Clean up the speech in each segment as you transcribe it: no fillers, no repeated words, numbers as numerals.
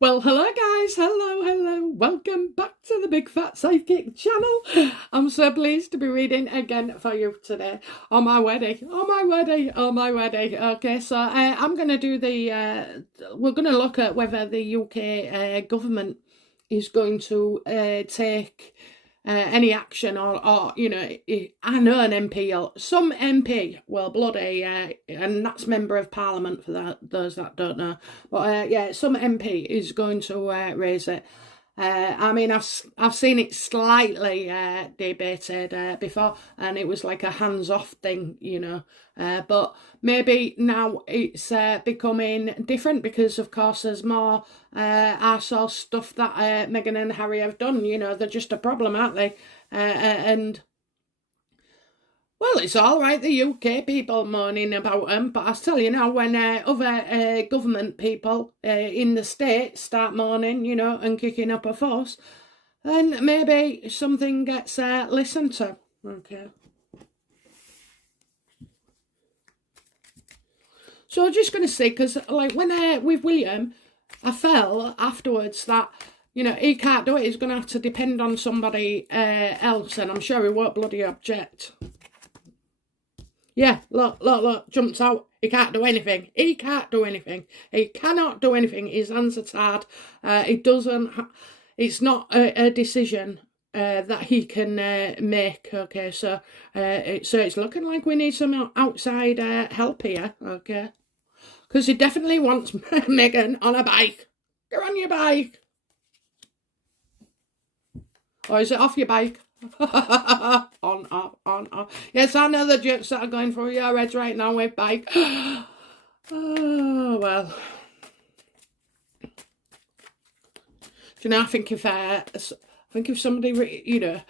Well, hello guys, hello, welcome back to the Big Fat Sidekick channel. I'm so pleased to be reading again for you today on my wedding. Okay, so I'm going to do we're going to look at whether the UK government is going to take any action or I know an MP or some MP, well, bloody, and that's Member of Parliament for those that don't know. But yeah, some MP is going to raise it. I mean, I've seen it slightly debated before, and it was like a hands-off thing, but maybe now it's becoming different because, of course, there's more arsehole stuff that Meghan and Harry have done. They're just a problem, aren't they? And well, it's all right, the UK people moaning about them, but I tell you now, when other government people in the States start moaning, and kicking up a fuss, then maybe something gets listened to. Okay. So I'm just going to say, because like when with William, I felt afterwards that, he can't do it. He's going to have to depend on somebody else, and I'm sure he won't bloody object. Yeah, look, jumps out. He can't do anything. He cannot do anything. His hands are tied. It doesn't, it's not a decision that he can make. Okay, so it's looking like we need some outside help here. Okay, because he definitely wants Meghan on a bike. Get on your bike. Or is it off your bike? On, off. Yes, I know the jokes that are going through your heads right now with bike. Oh, well. Do you know, I think if somebody,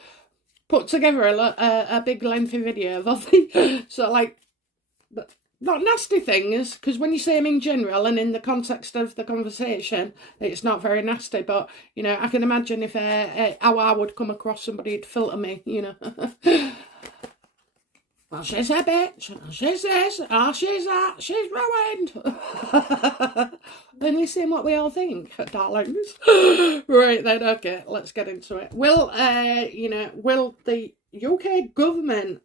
put together a big lengthy video of the, so like, not nasty things, because when you say them in general and in the context of the conversation, it's not very nasty, but, I can imagine if how I would come across somebody who'd filter me, Well, she's a bitch, she's this, she's that, she's ruined. Then you see what we all think, darlings. Right then, okay, let's get into it. Will the UK government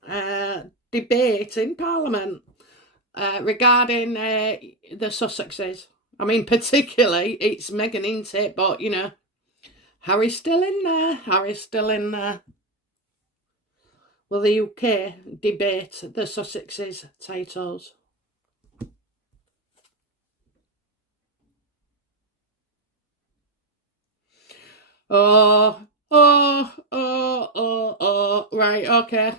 debate in Parliament regarding the Sussexes? I mean, particularly, it's Meghan, isn't it? But, Harry's still in there. Will the UK debate the Sussexes titles? Right, okay.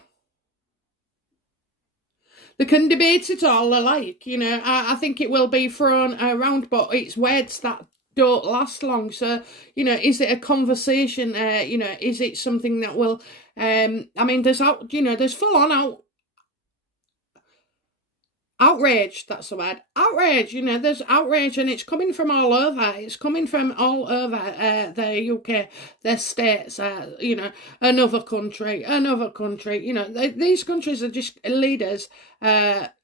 They can debate it all they like, I think it will be thrown around, but it's words that don't last long. So, is it a conversation? Is it something that will, I mean, there's full on outrage, that's the word. Outrage, there's outrage, and it's coming from all over. It's coming from all over the UK, the States, another country. These countries are just leaders are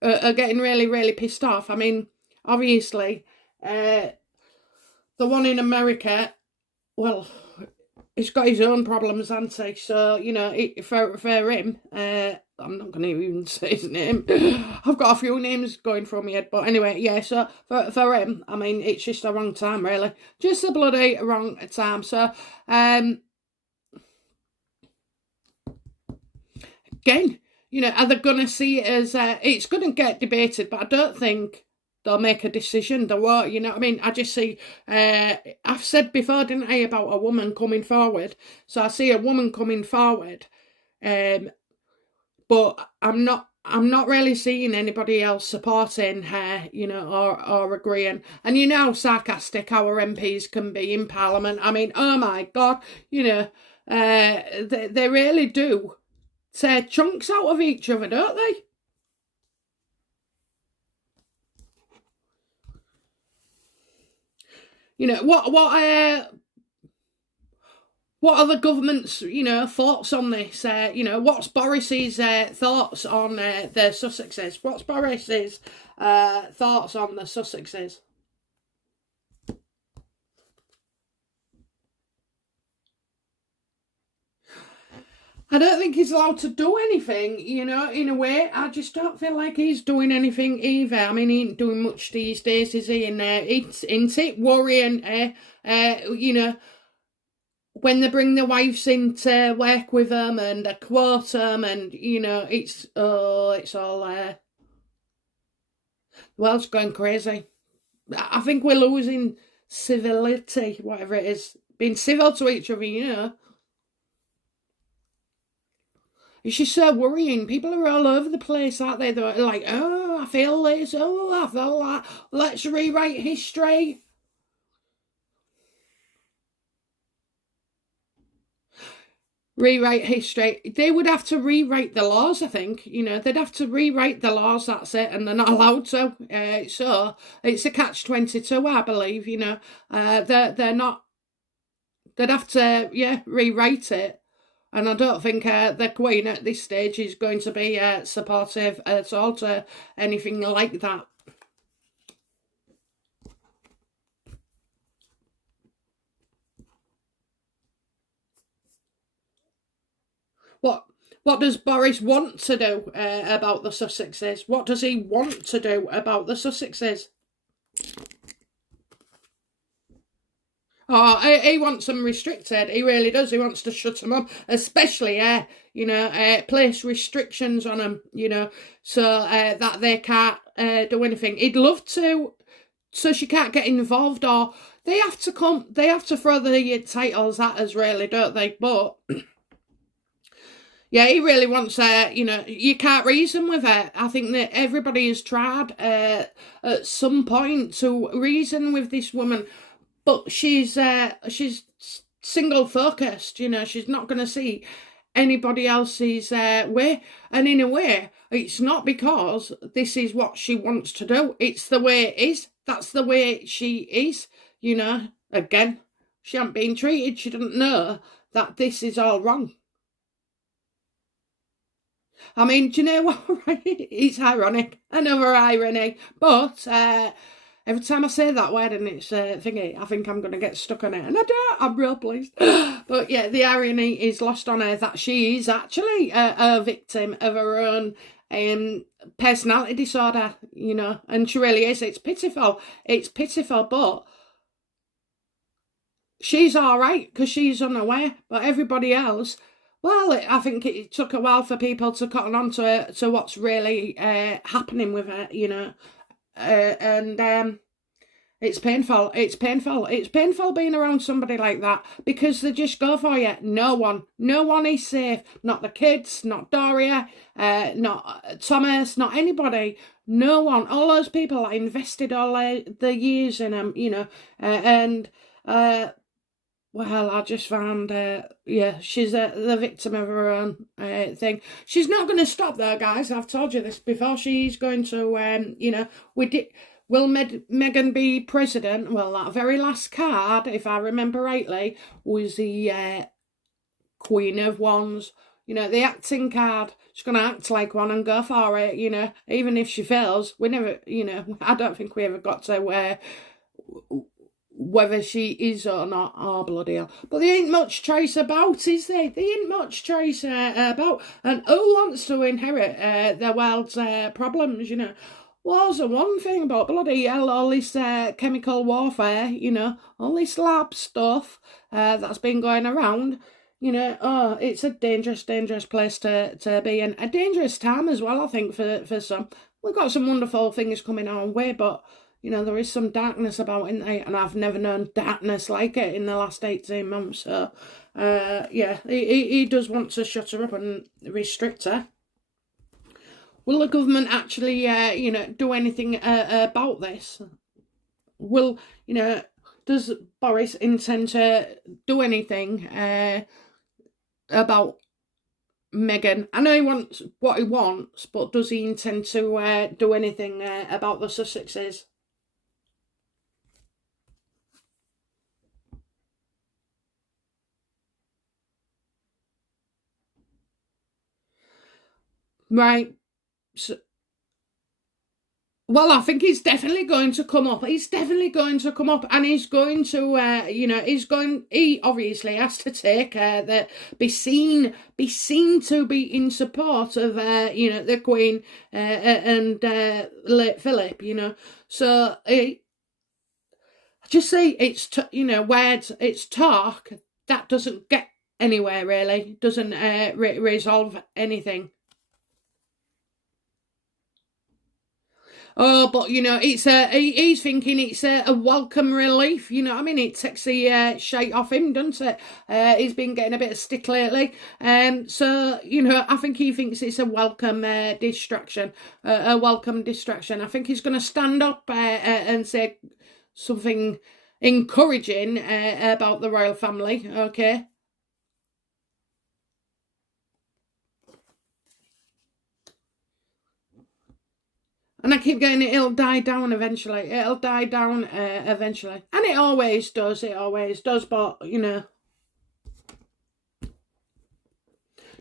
getting really, really pissed off. I mean, obviously, the one in America, well, he's got his own problems, hasn't he? So, for him, I'm not going to even say his name. I've got a few names going through my head. But anyway, yeah, so for him, I mean, it's just the wrong time, really. Just the bloody wrong time. So, again, are they going to see it as, it's going to get debated, but I don't think they'll make a decision. They won't, I mean, I just see, I've said before, didn't I, about a woman coming forward. So I see a woman coming forward, but I'm not really seeing anybody else supporting her, or agreeing. And how sarcastic our MPs can be in Parliament. I mean, oh my God, they really do tear chunks out of each other, don't they? What are the government's, thoughts on this? What's Boris's thoughts on the Sussexes? What's Boris's thoughts on the Sussexes? I don't think he's allowed to do anything, you know, in a way. I just don't feel like he's doing anything either. I mean, he ain't doing much these days, is he? And isn't it worrying, you know, when they bring the wives in to work with them and they quote them and, you know, it's all, the world's going crazy. I think we're losing civility, whatever it is. Being civil to each other, you know. It's just so worrying. People are all over the place, aren't they? They're like, oh, I feel this, oh, I feel that. Let's rewrite history. Rewrite history. They would have to rewrite the laws, I think. You know, they'd have to rewrite the laws, that's it, and they're not allowed to. So it's a catch-22, I believe, you know. They're not, they'd have to, yeah, rewrite it. And I don't think the Queen at this stage is going to be supportive at all to anything like that. What does Boris want to do about the Sussexes? What does he want to do about the Sussexes? Oh, he wants them restricted. He really does. He wants to shut them up, especially, you know, place restrictions on them, you know, so that they can't do anything. He'd love to, so she can't get involved, or they have to throw the titles at us, really, don't they? But yeah, he really wants you know, you can't reason with her. I think that everybody has tried at some point to reason with this woman, but she's single focused, you know, she's not going to see anybody else's way. And in a way, it's not because this is what she wants to do, it's the way it is. That's the way she is, you know. Again, she hasn't been treated, she doesn't know that this is all wrong. I mean, do you know what? It's ironic, another irony. But every time I say that word and it's thingy, I think I'm going to get stuck on it. And I don't, I'm real pleased. But yeah, the irony is lost on her that she is actually a victim of her own personality disorder, you know. And she really is. It's pitiful. It's pitiful, but she's all right because she's unaware. But everybody else, well, I think it took a while for people to cotton on to what's really happening with her, you know. And it's painful. It's painful. It's painful being around somebody like that because they just go for you. No one is safe. Not the kids, not Doria, not Thomas, not anybody. No one. All those people that invested all the years in them, you know, and well, I just found, yeah, she's the victim of her own thing. She's not going to stop though, guys. I've told you this before. She's going to, you know, will Meghan be president? Well, that very last card, if I remember rightly, was the Queen of Wands. You know, the acting card. She's going to act like one and go for it, you know. Even if she fails, we never, you know, I don't think we ever got to whether she is or not. Oh, bloody hell. But there ain't much choice about, is there? There ain't much choice about. And who wants to inherit the world's problems, you know? War's the one thing about bloody hell, all this chemical warfare, you know, all this lab stuff that's been going around, you know. Oh, it's a dangerous, dangerous place to be in. A dangerous time as well, I think, for some. We've got some wonderful things coming our way, but you know, there is some darkness about it, and I've never known darkness like it in the last 18 months. So, yeah, he does want to shut her up and restrict her. Will the government actually, you know, do anything about this? Will, you know, does Boris intend to do anything about Meghan? I know he wants what he wants, but does he intend to do anything about the Sussexes? Right. So, Well, I think he's definitely going to come up. He's definitely going to come up, and he's going to, he obviously has to take be seen to be in support of, the Queen and late Philip, So I just say it's, words, it's talk that doesn't get anywhere really, doesn't resolve anything. Oh, but it's he's thinking it's a welcome relief. You know what I mean? It takes the shite off him, doesn't it? He's been getting a bit of stick lately. So I think he thinks it's a welcome distraction, a welcome distraction. I think he's going to stand up and say something encouraging about the royal family. Okay. And I keep getting it'll die down eventually. It'll die down eventually. And it always does. It always does. But,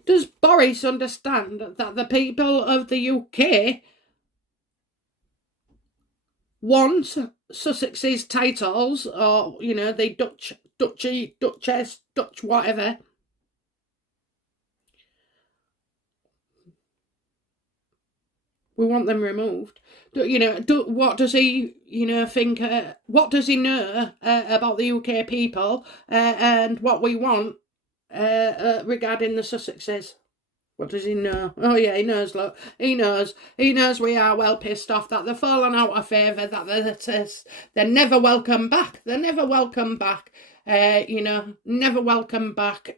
does Boris understand that the people of the UK want Sussexes titles or, the Duchy, Duchess, Dutch whatever? We want them removed. What does he, think? What does he know about the UK people and what we want regarding the Sussexes? What does he know? Oh yeah, he knows. Look, he knows. He knows we are well pissed off that they're fallen out of favour. That they're never welcome back. They're never welcome back. Never welcome back.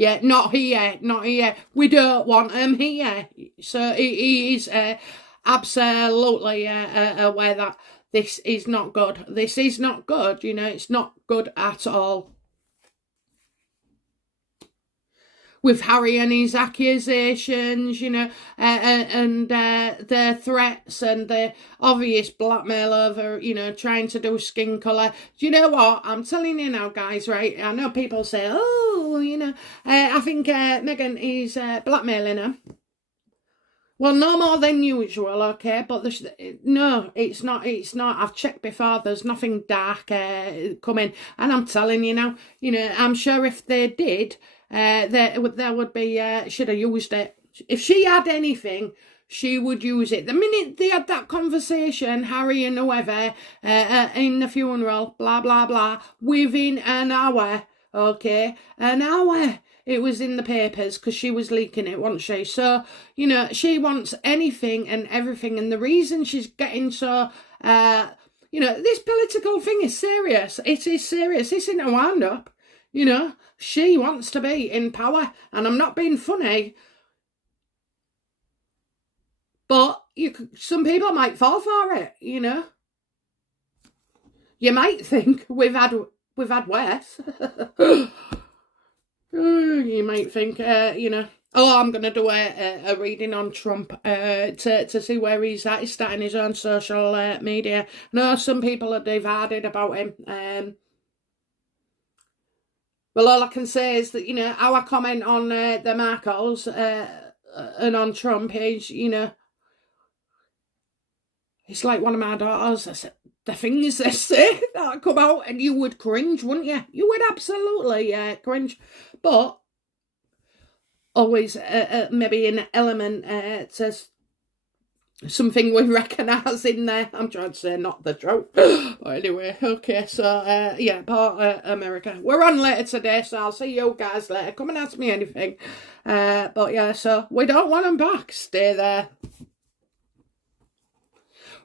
Yeah, not here, not here. We don't want him here. So he is absolutely aware that this is not good. This is not good, it's not good at all. With Harry and his accusations, and the threats and the obvious blackmail over, trying to do skin colour. Do you know what? I'm telling you now, guys, right? I know people say, I think Meghan is blackmailing him. Well, no more than usual, okay? But no, it's not. It's not. I've checked before. There's nothing dark coming. And I'm telling you now, I'm sure if they did, there would be, should have used it. If she had anything, she would use it. The minute they had that conversation, Harry and whoever, in the funeral, blah, blah, blah, within an hour, okay? An hour. It was in the papers because she was leaking it, wasn't she? So, she wants anything and everything. And the reason she's getting so, this political thing is serious. It is serious. It's in a wind-up. She wants to be in power. And I'm not being funny. But some people might fall for it, You might think we've had worse. You might think, I'm going to do a reading on Trump to see where he's at. He's starting his own social media. No, some people are divided about him. Well, all I can say is that, our comment on the Markles and on Trump is, it's like one of my daughters. The things they say that come out and you would cringe, wouldn't you? You would absolutely cringe. But always maybe an element to something we recognise in there. I'm trying to say not the joke. But anyway, okay, so part America. We're on later today, so I'll see you guys later. Come and ask me anything. But yeah, so we don't want them back. Stay there.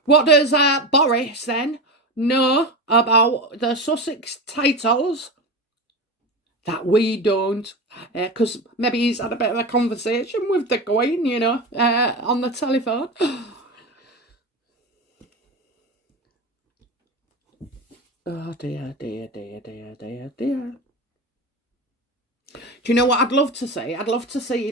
What does Boris then know about the Sussex titles that we don't? Because maybe he's had a bit of a conversation with the Queen, on the telephone. Oh dear, dear, dear, dear, dear, dear. Do you know what I'd love to see? I'd love to see,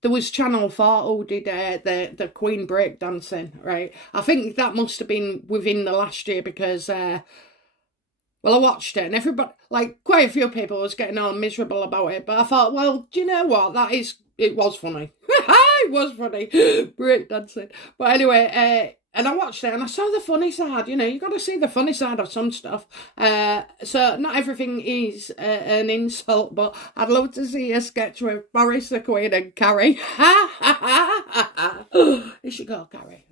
there was Channel 4 who did the Queen breakdancing, right? I think that must have been within the last year because, I watched it and everybody, quite a few people was getting all miserable about it. But I thought, well, do you know what? That is it was funny. It was funny. Breakdancing. But anyway, and I watched it and I saw the funny side. You know, you got to see the funny side of some stuff. So not everything is an insult, but I'd love to see a sketch with Boris the Queen and Carrie. You should go, Carrie.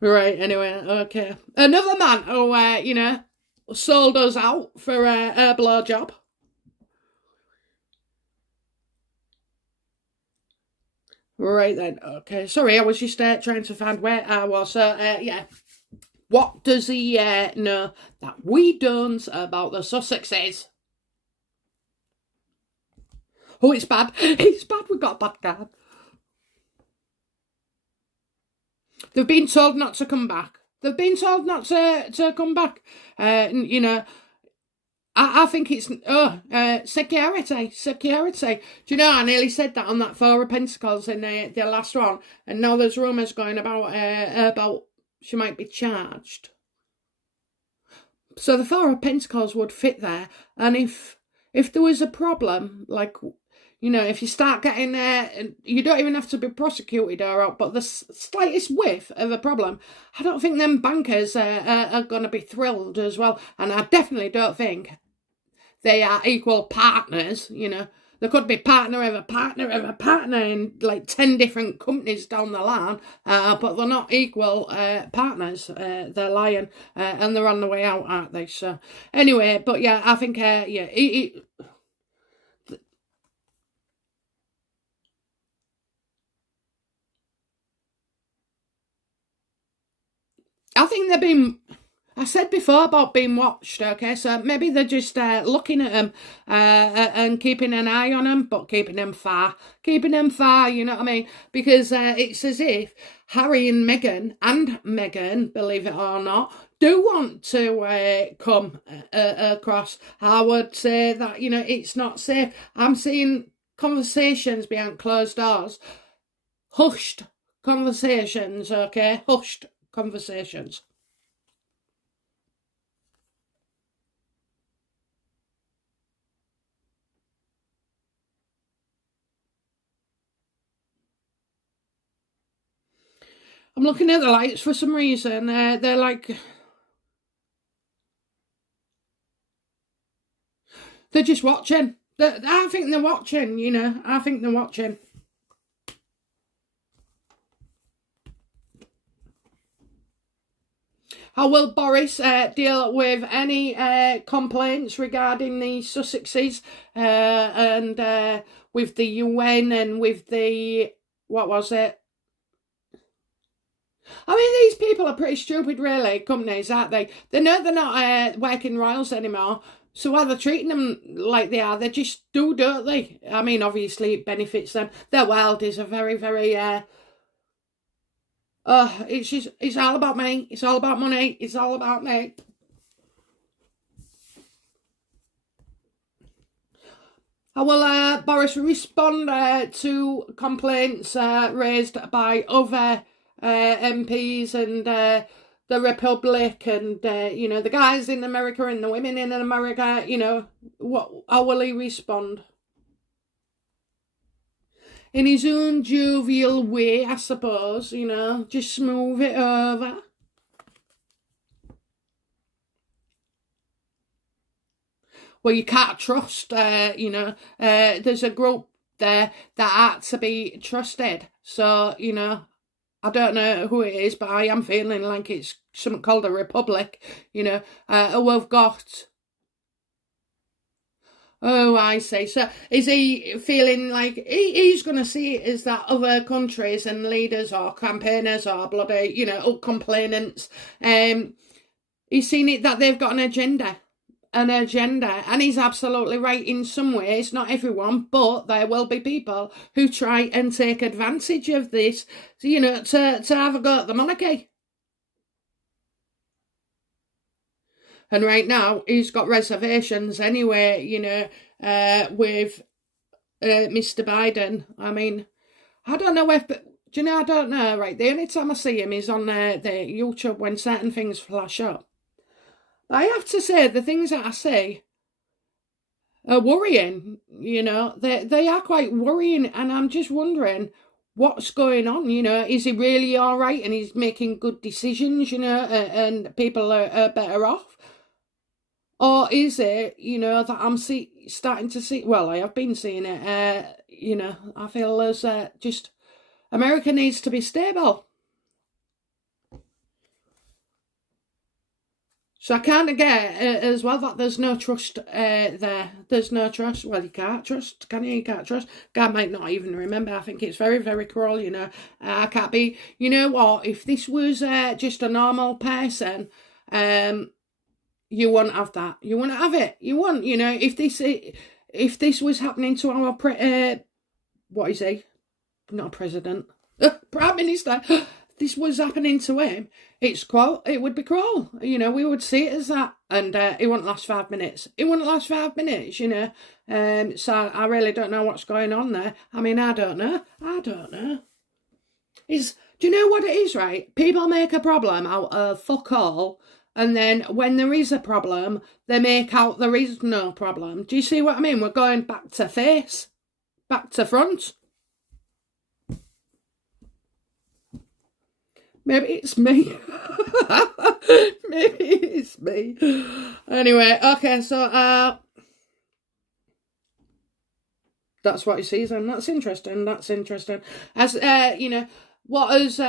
Right, anyway, okay. Another man who, you know, sold us out for a blowjob. Right then, okay. Sorry, I was just trying to find where I was. So, yeah. What does he know that we don't about the Sussexes? Oh, it's bad. It's bad. We've got a bad card. They've been told not to come back. They've been told not to come back. You know, I think it's security. Do you know, I nearly said that on that Four of Pentacles in the last one, and now there's rumours going about she might be charged. So the Four of Pentacles would fit there, and if there was a problem, like, you know, if you start getting you don't even have to be prosecuted or out, but the slightest whiff of a problem, I don't think them bankers are going to be thrilled as well. And I definitely don't think they are equal partners, you know. There could be partner of a partner of a partner in like 10 different companies down the line, but they're not equal partners. They're lying and they're on the way out, aren't they? So anyway, but yeah, I think, yeah, I think they've been, I said before about being watched, okay, so maybe they're just looking at them and keeping an eye on them, but keeping them far, you know what I mean? Because it's as if Harry and Meghan, believe it or not, do want to come across. I would say that, you know, it's not safe. I'm seeing conversations behind closed doors, hushed conversations, okay, hushed conversations. I'm looking at the lights for some reason. They're like, they're just watching. I think they're watching, you know. I think they're watching. How will Boris deal with any complaints regarding the Sussexes and with the UN and with the, what was it? I mean, these people are pretty stupid, really, companies, aren't they? They know they're not working royals anymore, so while they're treating them like they are, they just do, don't they? I mean, obviously, it benefits them. Their world is a very, very... it's all about me. It's all about money. It's all about me. How will Boris respond to complaints raised by other MPs and the Republic and, you know, the guys in America and the women in America, you know, how will he respond? In his own jovial way, I suppose, you know, just smooth it over. Well, you can't trust, you know, there's a group there that are to be trusted. So, you know, I don't know who it is, but I am feeling like it's something called a Republic, you know, we've got... Oh, I see. So is he feeling like he's going to see it as that other countries and leaders or campaigners or bloody, you know, complainants, he's seen it that they've got an agenda, and he's absolutely right in some ways, not everyone, but there will be people who try and take advantage of this, you know, to have a go at the monarchy. And right now, he's got reservations anyway, you know, with Mr. Biden. I mean, I don't know if... Do you know, I don't know, right? The only time I see him is on the YouTube when certain things flash up. I have to say, the things that I see worrying. You know, they are quite worrying, and I'm just wondering what's going on. You know, is he really all right and he's making good decisions? You know, and people are better off. Or is it, you know, that I'm starting to see, well, I have been seeing it, you know, I feel as just America needs to be stable. So I kind of get as well that there's no trust there. There's no trust. Well, you can't trust, can you? You can't trust. Guy might not even remember. I think it's very, very cruel, you know. I can't be, you know what, if this was just a normal person, you wouldn't have that. You wouldn't have it. You wouldn't, you know, if this was happening to our, what is he? Not a president. Prime Minister. This was happening to him, it's cruel. It would be cruel. You know, we would see it as that. And it wouldn't last 5 minutes. It wouldn't last 5 minutes, you know. So I really don't know what's going on there. I mean, I don't know. Do you know what it is, right? People make a problem out of fuck all. And then when there is a problem, they make out there is no problem. Do you see what I mean? We're going back to face. Back to front. Maybe it's me. Maybe it's me. Anyway, okay, so that's what he sees, and that's interesting. As you know, what has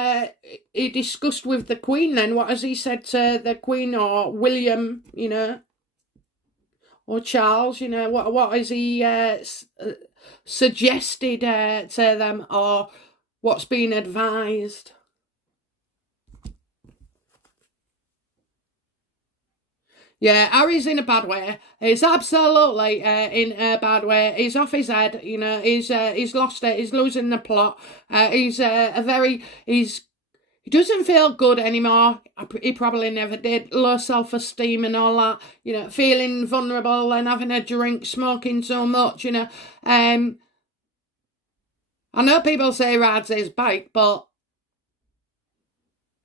he discussed with the Queen then? What has he said to the Queen or William, you know, or Charles, you know, what has he suggested to them, or what's been advised? Yeah, Harry's in a bad way. He's absolutely in a bad way. He's off his head, you know. He's lost it. He's losing the plot. He doesn't feel good anymore. He probably never did. Low self-esteem and all that. You know, feeling vulnerable and having a drink, smoking so much. You know, I know people say he rides his bike, but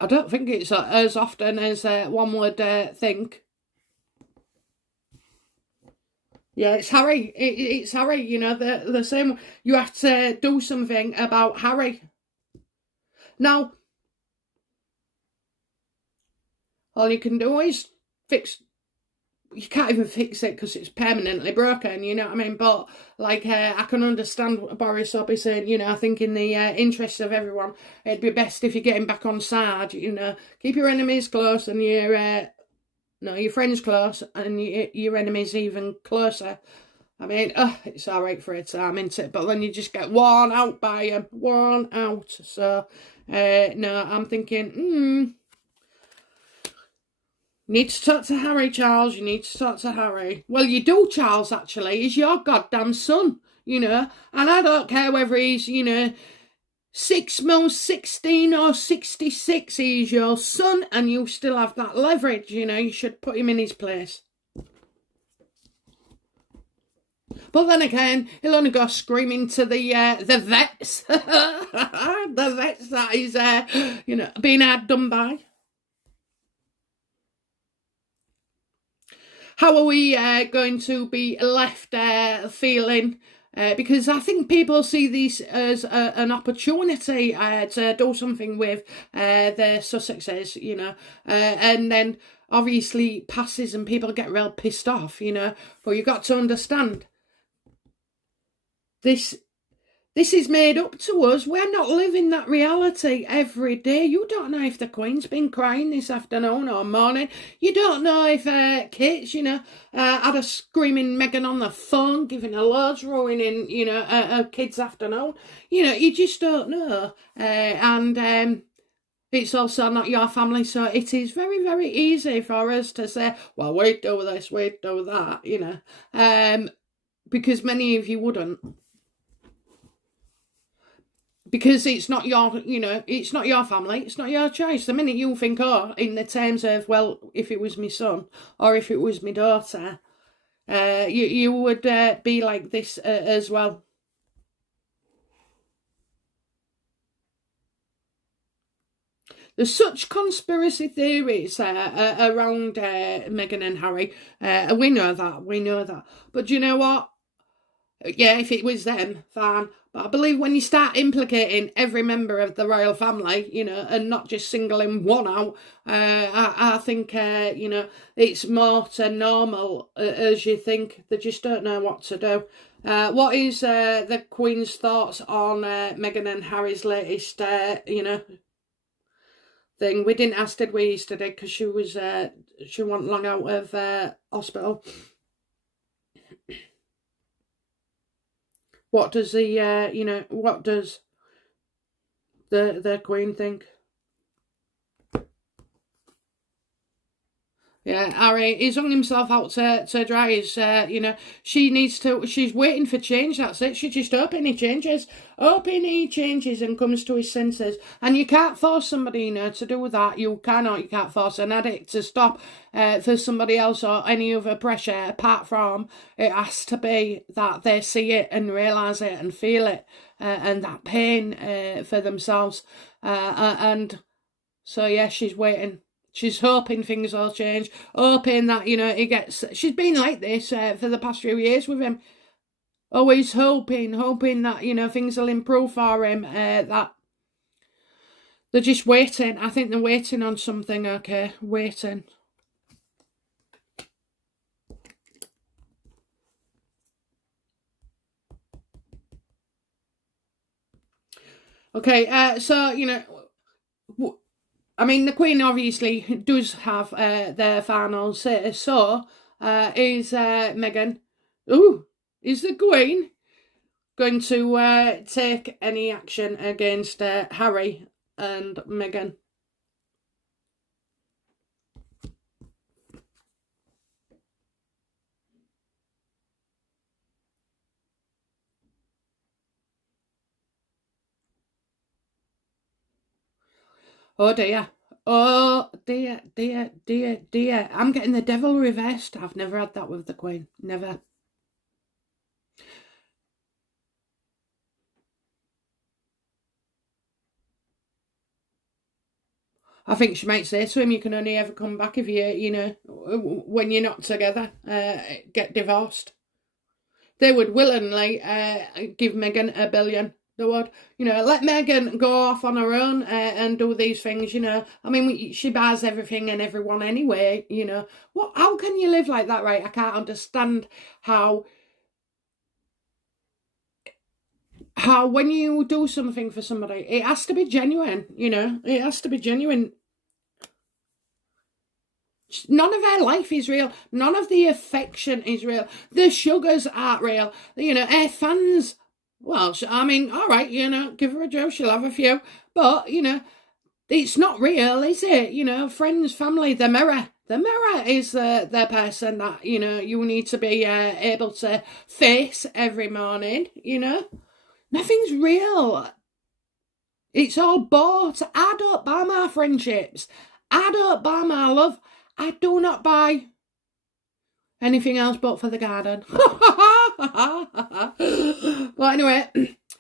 I don't think it's as often as one would think. Yeah, it's Harry. It's Harry, you know, the same. You have to do something about Harry. Now, all you can do is fix. You can't even fix it because it's permanently broken, you know what I mean? But, like, I can understand Boris will be saying, you know, I think in the interests of everyone, it'd be best if you're getting back on side, you know. Keep your enemies close and your friends close and your enemies even closer. I mean, it's all right for a time, isn't it? But then you just get worn out by them. Worn out. So, no, I'm thinking, need to talk to Harry, Charles. You need to talk to Harry. Well, you do, Charles, actually. He's your goddamn son, you know. And I don't care whether he's, you know, 6 months, 16 or 66, he's your son, and you still have that leverage, you know. You should put him in his place. But then again, he'll only go screaming to the vets. The vets that he's, you know, being outdone by. How are we going to be left feeling? Because I think people see this as an opportunity to do something with the Sussexes, you know, and then obviously passes and people get real pissed off, you know. But you've got to understand, this is made up to us. We're not living that reality every day. You don't know if the Queen's been crying this afternoon or morning. You don't know if Kate's, you know, had a screaming Meghan on the phone, giving her loads, ruining, you know, her kid's afternoon. You know, you just don't know. And it's also not your family, so it is very, very easy for us to say, well, we'd do this, we'd do that, you know, because many of you wouldn't. Because it's not your, you know, it's not your family, it's not your choice. The minute you think, oh, in the terms of, well, if it was my son or if it was my daughter, you would be like this as well. There's such conspiracy theories around Meghan and Harry. We know that. But do you know what? Yeah, if it was them, fine. But I believe when you start implicating every member of the royal family, and not just singling one out, I think, it's more to normal as you think. They just don't know what to do. What is the Queen's thoughts on Meghan and Harry's latest, thing? We didn't ask, did we, yesterday, because she wasn't long out of hospital. What does what does the Queen think? Yeah, Harry, he's hung himself out to dry. She's waiting for change, that's it. She's just hoping he changes. And comes to his senses. And you can't force somebody, to do that. You can't force an addict to stop for somebody else or any other pressure, apart from it has to be that they see it and realise it and feel it, and that pain for themselves. And so, yeah, she's waiting. She's hoping things will change, hoping that, he gets... She's been like this for the past few years with him. Always hoping that, things will improve for him, that they're just waiting. I think they're waiting on something, okay? Waiting. Okay, so, I mean, the Queen obviously does have their final say. So, is Meghan... is the Queen going to take any action against Harry and Meghan? Oh dear. Oh dear. I'm getting the devil reversed. I've never had that with the Queen. Never. I think she might say to him, you can only ever come back if you, when you're not together, get divorced. They would willingly give Meghan $1 billion. They would, let Meghan go off on her own and do these things, I mean, she buys everything and everyone anyway, How can you live like that, right? I can't understand how when you do something for somebody, it has to be genuine, It has to be genuine. None of her life is real. None of the affection is real. The sugars aren't real. Her fans... Well, I mean, all right, give her a joke, she'll have a few. But, it's not real, is it? Friends, family, the mirror. The mirror is the person that, you need to be able to face every morning, Nothing's real. It's all bought. I don't buy my friendships. I don't buy my love. I do not buy anything else but for the garden. But anyway,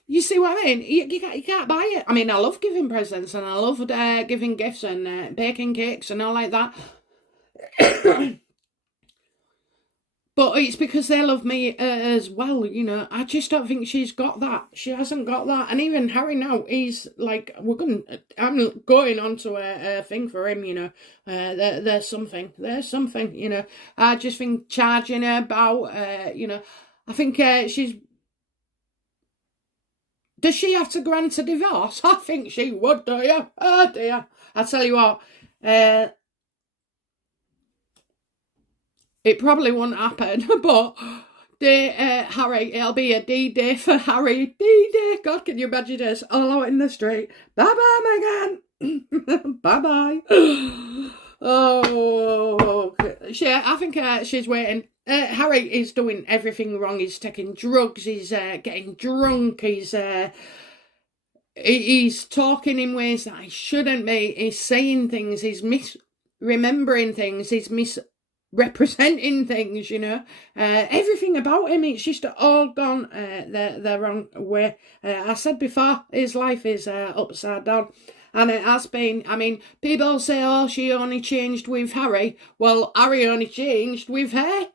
you see what I mean? You can't buy it. I mean, I love giving presents and I love giving gifts and baking cakes and all like that. But it's because they love me as well, I just don't think she's got that. She hasn't got that. And even Harry now, he's like, I'm going on to a thing for him, there's something, I just think charging her about, I think she's... Does she have to grant a divorce? I think she would, do you? Oh dear. I tell you what, it probably won't happen, but Harry, it'll be a D-Day for Harry. D-Day. God, can you imagine us all out in the street? Bye-bye, Meghan. Bye-bye. Oh, I think she's waiting. Harry is doing everything wrong. He's taking drugs. He's getting drunk. He's talking in ways that he shouldn't be. He's saying things. He's misremembering things. He's misrepresenting things, everything about him, it's just all gone the wrong way. I said before, his life is upside down. And it has been, I mean, people say, oh, she only changed with Harry. Well, Harry only changed with her.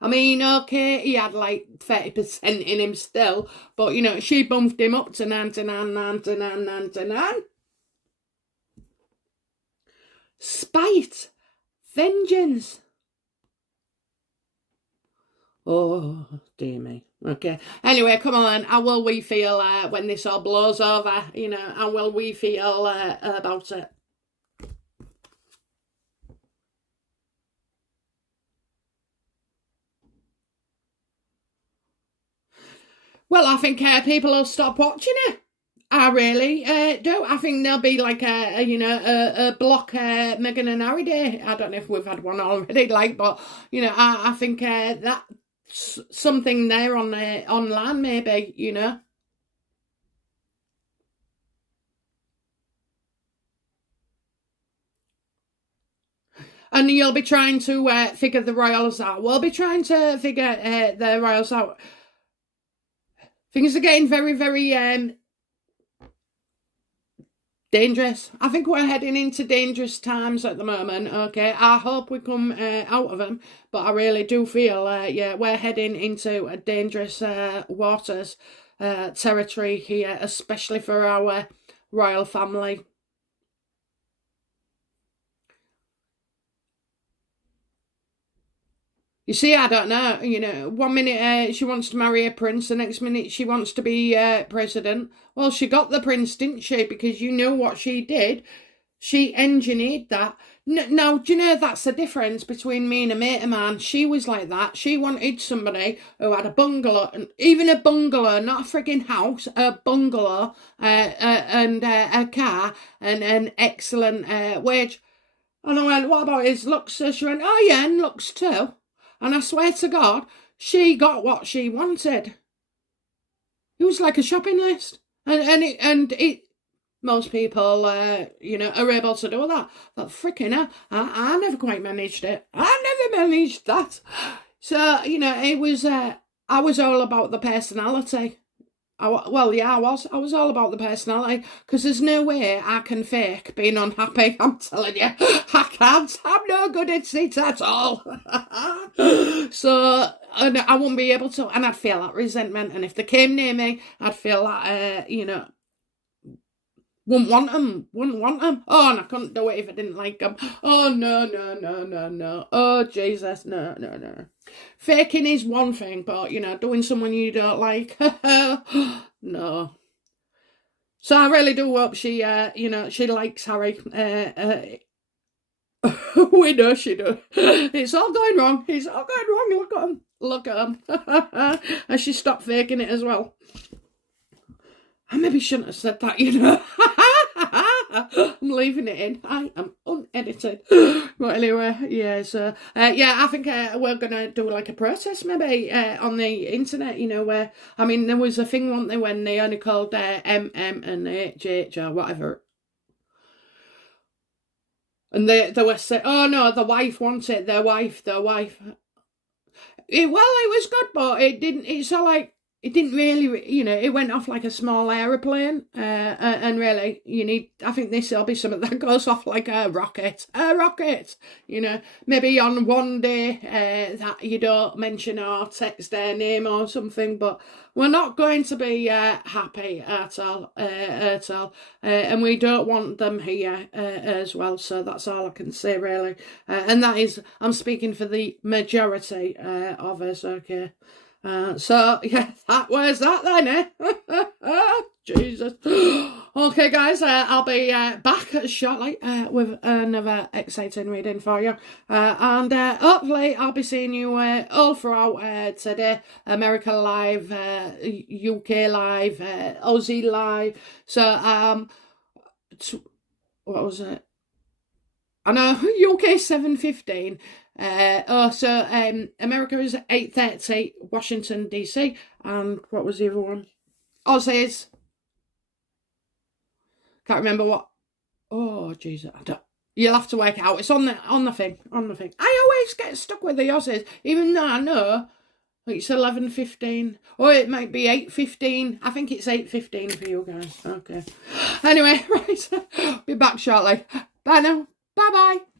I mean, okay, he had like 30% in him still, but, you know, she bumped him up to 99, 99, 99. Spite. Vengeance. Oh, dear me. Okay. Anyway, come on. How will we feel when this all blows over? You know, how will we feel about it? Well, I think people will stop watching it. I really do. I think there'll be like a block Meghan and Harry Day. I don't know if we've had one already, like, but you know, I think that's something there on online, maybe, you know. And you'll be trying to figure the royals out. We'll be trying to figure the royals out. Things are getting very, very dangerous. I think we're heading into dangerous times at the moment, okay? I hope we come out of them, but I really do feel, yeah, we're heading into a dangerous waters territory here, especially for our royal family. You see, I don't know, you know, one minute she wants to marry a prince, the next minute she wants to be president. Well, she got the prince, didn't she? Because you know what she did. She engineered that. Now, do you know that's the difference between me and a mate of mine? She was like that. She wanted somebody who had a bungalow, and even a bungalow, not a frigging house, a bungalow, and a car, and an excellent wage. And I went, what about his looks? So she went, oh yeah, and looks too. And I swear to God, she got what she wanted. It was like a shopping list. And most people, you know, are able to do that. But freaking hell, I never quite managed it. I never managed that. So, you know, it was, I was all about the personality. I was. I was all about the personality, because there's no way I can fake being unhappy. I'm telling you, I can't. I'm no good at it at all. So I wouldn't be able to, and I'd feel that resentment. And if they came near me, I'd feel that, you know, wouldn't want them. Oh, and I couldn't do it if I didn't like them. Oh, no. Oh, Jesus, no. Faking is one thing, but, you know, doing someone you don't like, no. So I really do hope she, you know, she likes Harry. We know she does. It's all going wrong. It's all going wrong. Look at him. And she stopped faking it as well. I maybe shouldn't have said that, you know. I'm leaving it in. I am unedited. But anyway, yeah, so, yeah, I think we're going to do like a protest maybe on the internet, you know, where, I mean, there was a thing, wasn't there, when they only called MM and HH or whatever. And they were saying, oh no, the wife wants it, their wife. Well, it was good, but it didn't, it's all like, it didn't really, you know, it went off like a small aeroplane, and really, you need, I think this will be something that goes off like a rocket, you know, maybe on one day that you don't mention or text their name or something, but we're not going to be happy at all, and we don't want them here as well, so that's all I can say, really, and that is, I'm speaking for the majority of us, okay. So, yeah, that was that then, eh? Jesus. Okay, guys, I'll be back shortly with another exciting reading for you. And hopefully I'll be seeing you all throughout today. America Live, UK Live, Aussie Live. So, what was it? I know, UK 7:15. America is 8:30, Washington DC, and what was the other one? Aussies. Can't remember what. Oh Jesus, I don't. You'll have to work it out. It's on the thing. I always get stuck with the Aussies, even though I know It's 11:15. Oh, it might be 8:15. I think it's 8:15 for you guys. Okay. Anyway, right. Be back shortly. Bye now. Bye-bye.